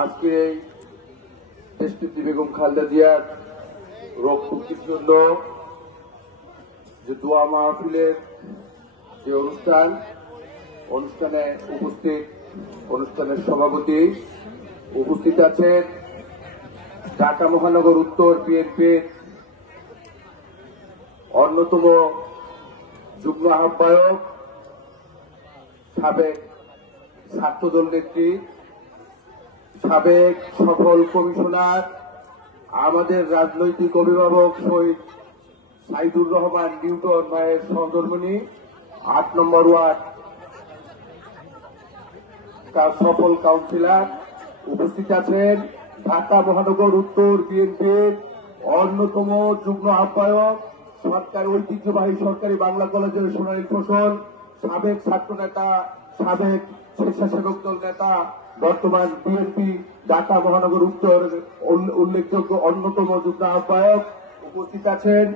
আজকে এই দেশনেত্রী বেগম খালেদা জিয়ার রোগ মুক্তির জন্য যে দোয়া মাহফিলের যে অনুষ্ঠানে অনুষ্ঠানের সভাপতি উপস্থিত আছেন ঢাকা মহানগর উত্তর বিএনপির অন্যতম যুগ্ম আহ্বায়ক সাবেক ছাত্রদল নেত্রী সাবেক সফল কমিশনার আমাদের রাজনৈতিক অভিভাবক শহীদ সাইদুর রহমান নিউটন ভাইয়ের সহধর্মিণী ৮ নম্বর ওয়ার্ড তার সফল কাউন্সিলর উপস্থিত আছেন ঢাকা মহানগর উত্তর বিএনপির অন্যতম যুগ্ম আহ্বায়ক সরকার ঐতিহ্যবাহী সরকারি বাংলা কলেজের সোনালী ফসল সাবেক ছাত্র নেতা সাবেক স্বেচ্ছাসেবক দল নেতা বর্তমান বিএনপি ঢাকা মহানগর উত্তর উল্লেখযোগ্য অন্যতম যুগ্ম আহ্বায়ক উপস্থিত আছেন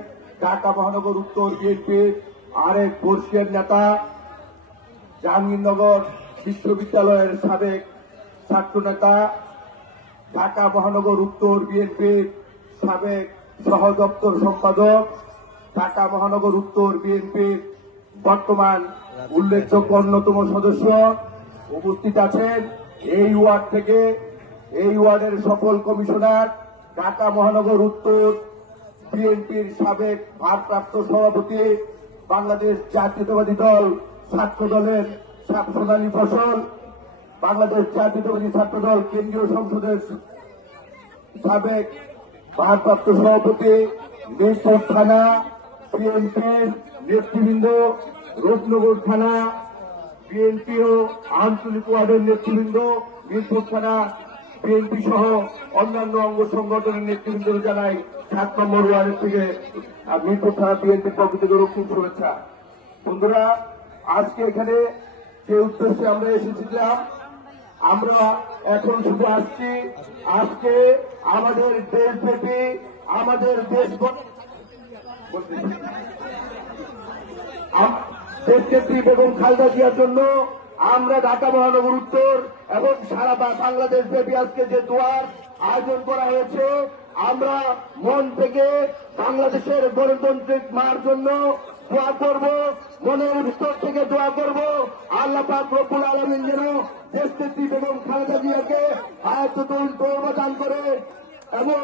ঢাকা মহানগর উত্তর বিএনপির আরেক বর্ষীয় নেতা জাহাঙ্গীরনগর বিশ্ববিদ্যালয়ের সাবেক ছাত্র নেতা ঢাকা মহানগর উত্তর বিএনপির সাবেক সহ দপ্তর সম্পাদক ঢাকা মহানগর উত্তর বিএনপির বর্তমান উল্লেখযোগ্য অন্যতম সদস্য উপস্থিত আছেন এই ওয়ার্ড থেকে এই ওয়ার্ডের সফল কমিশনার ঢাকা মহানগর উত্তর বিএনপির সাবেক ভারপ্রাপ্ত সভাপতি বাংলাদেশ জাতীয়তাবাদী দল ছাত্র দলের সোনালী ফসল বাংলাদেশ জাতীয়তাবাদী ছাত্র দল কেন্দ্রীয় সংসদের সাবেক ভারপ্রাপ্ত সভাপতি মিরপুর থানা বিএনপির নেতৃবৃন্দ রূপনগর থানা বিএনপি ও আঞ্চলিক ওয়ার্ডের নেতৃবৃন্দ মিরপুর থানা বিএনপি সহ অন্যান্য অঙ্গ সংগঠনের নেতৃবৃন্দ জানাই ৭ নম্বর ওয়ার্ডের থেকে মিরপুর থানা বিএনপির পক্ষ থেকে রক্ষণ শুভেচ্ছা। বন্ধুরা, আজকে এখানে যে উদ্দেশ্যে আমরা এসেছিলাম আমরা এখন শুধু আসছি আজকে আমাদের দেশব্যাপী আমাদের দেশনেত্রী বেগম খালেদা জিয়ার জন্য আমরা ঢাকা মহানগর উত্তর এবং সারা বাংলাদেশ ব্যাপী আজকে যে দোয়ার আয়োজন করা হয়েছে আমরা মন থেকে বাংলাদেশের গণতান্ত্রিক মার জন্য দোয়া করব, মনের ভিতর থেকে দোয়া করব আল্লাহ পাক রব্বুল আলামিন যেন দেশনেত্রী বেগম খালেদা জিয়াকে হায়াতুল তওবা দান করে এবং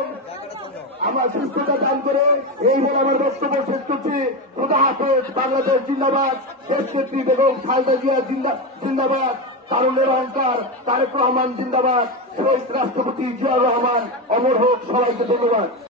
আমার সুস্থতা দান করে এই বলে আমার বক্তব্য শেষ করছি। খোদা হাফেজ। বাংলাদেশ জিন্দাবাদ। দেশনেত্রী বেগম খালেদা জিয়া জিন্দাবাদ। তারুণ্যের অহংকার তারেক রহমান জিন্দাবাদ। শহীদ রাষ্ট্রপতি জিয়াউর রহমান অমর হোক। সবাইকে ধন্যবাদ।